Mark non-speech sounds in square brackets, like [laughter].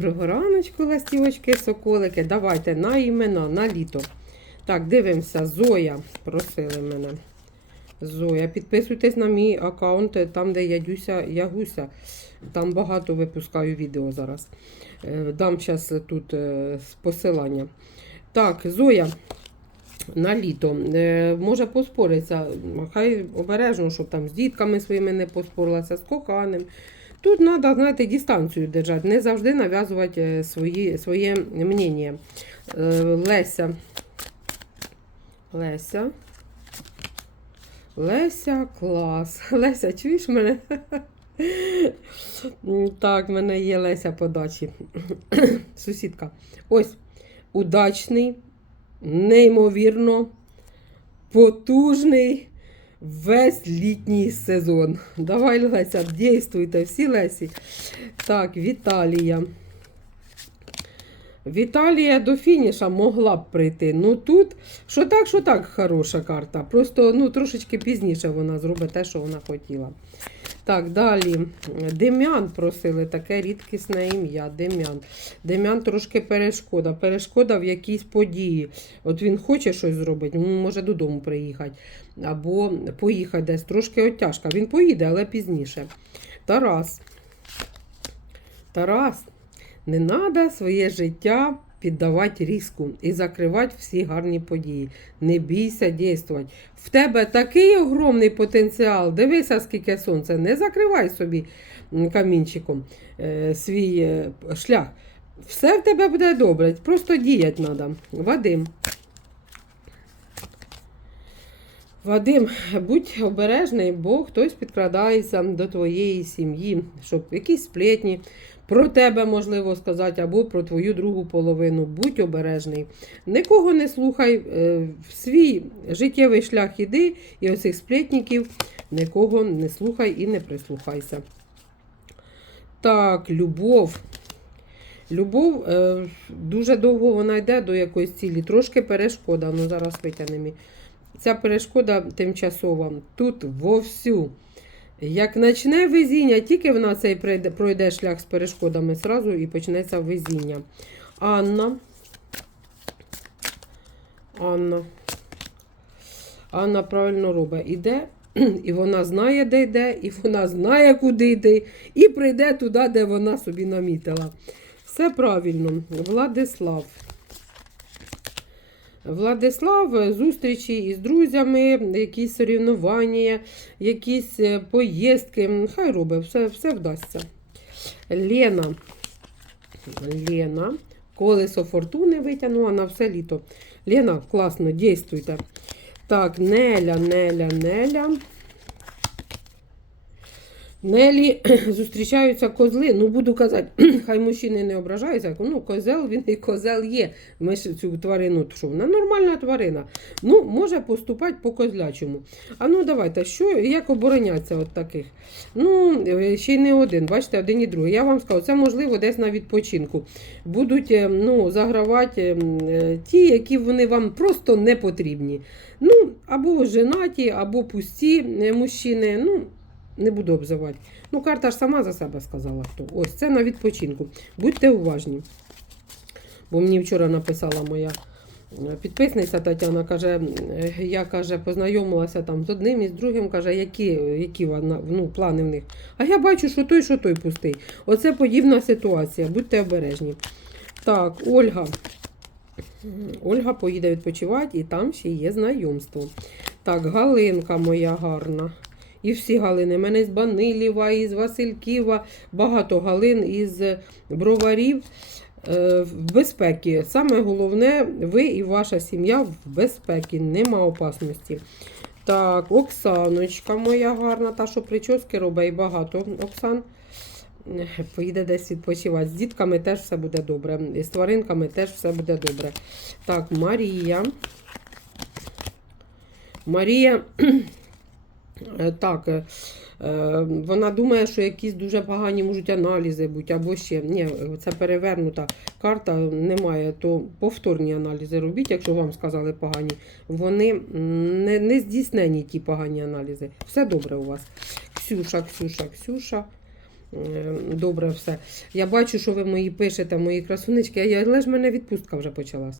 Доброго раночку, ластівочки, соколики. Давайте на імена, на літо. Так, дивимося, Зоя просили мене. Зоя, підписуйтесь на мій аккаунт, там, де я Дюся Ягуся. Там багато випускаю відео зараз. Е, Дам зараз тут е, посилання. Так, Зоя. На літо. Е, може поспориться. Хай обережно, щоб там з дітками своїми не поспорилася, з коханим. Тут треба, знаєте, дистанцію держати, не завжди нав'язувати е, свої, своє мнення. Е, Леся. Леся. Леся, клас. [laughs] Леся, чуєш мене? [laughs] Так, в мене є Леся по дачі. [coughs] Сусідка. Ось удачний, неймовірно, потужний весь літній сезон. Давай, Леся, дійствуйте, всі Лесі. Так, Віталія. Віталія до фініша могла б прийти. Ну тут, що так, що так, хороша карта. Просто ну, трошечки пізніше вона зробить те, що вона хотіла. Так, далі. Дем'ян просили таке рідкісне ім'я. Дем'ян. Дем'ян трошки перешкода. Перешкода в якійсь події. От він хоче щось зробити, може додому приїхати. Або поїхати десь. Трошки оттяжка. Він поїде, але пізніше. Тарас. Тарас, не треба своє життя піддавати різку і закривати всі гарні події. Не бійся дійствувати. В тебе такий огромний потенціал. Дивися, скільки сонця. Не закривай собі камінчиком е, свій е, шлях. Все в тебе буде добре. Просто діяти треба. Вадим. Вадим, будь обережний, бо хтось підкрадається до твоєї сім'ї, щоб якісь сплетні про тебе можливо сказати, або про твою другу половину. Будь обережний. Нікого не слухай, е, в свій життєвий шлях іди, і оцих сплетників нікого не слухай і не прислухайся. Так, любов. Любов е, дуже довго вона йде до якоїсь цілі, трошки перешкода. Ну зараз витягнемо. Ця перешкода тимчасова. Тут вовсю. Як почне везіння, тільки вона цей пройде, шлях з перешкодами, зразу і почнеться везіння. Анна. Анна. Анна правильно робить. Іде, і вона знає, де йде, і вона знає, куди йде, і прийде туди, де вона собі намітила. Все правильно. Владислав. Владислав, зустрічі із друзями, якісь сорівнування, якісь е, поїздки. Хай робить, все, все вдасться. Лена. Лена. Колесо фортуни витягнула на все літо. Лена, класно, дійствуйте. Так, Неля, Неля, Неля. Нелі [clears throat] зустрічаються козли. Ну, буду казати, [clears throat] хай мужчини не ображаються. Ну, козел він і козел є. Ми ж цю тварину, що вона нормальна тварина. Ну, може поступати по козлячому. А ну давайте, що, як оборонятися от таких? Ну, е, ще й не один, бачите, один і другий. Я вам скажу, це можливо десь на відпочинку. Будуть е, ну, загравати е, е, ті, які вони вам просто не потрібні. Ну, або женаті, або пусті е, мужчини. Ну, не буду обзивати. Ну, карта ж сама за себе сказала, хто. Ось це на відпочинку. Будьте уважні. Бо мені вчора написала моя е, підписниця Тетяна, каже, е, я каже, познайомилася там з одним і з другим, каже, які, які ну, плани в них. А я бачу, що той, що той пустий. Оце подібна ситуація. Будьте обережні. Так, Ольга. Ольга поїде відпочивати і там ще є знайомство. Так, Галинка моя гарна. І всі галини. Мене з Банилєва, із Васильківа, багато галин із броварів е, в безпеці. Саме головне, ви і ваша сім'я в безпеці, нема опасності. Так, Оксаночка моя гарна, та, що прически робить багато Оксан. Поїде десь відпочивати. З дітками теж все буде добре. З тваринками теж все буде добре. Так, Марія. Марія. Е, Так, е, е, вона думає, що якісь дуже погані можуть аналізи бути, або ще. Ні, це перевернута карта, немає, то повторні аналізи робіть, якщо вам сказали погані. Вони не, не здійснені ті погані аналізи. Все добре у вас. Ксюша, Ксюша, Ксюша. Добре все. Я бачу, що ви мої пишете, мої я- але ж в мене відпустка вже почалась.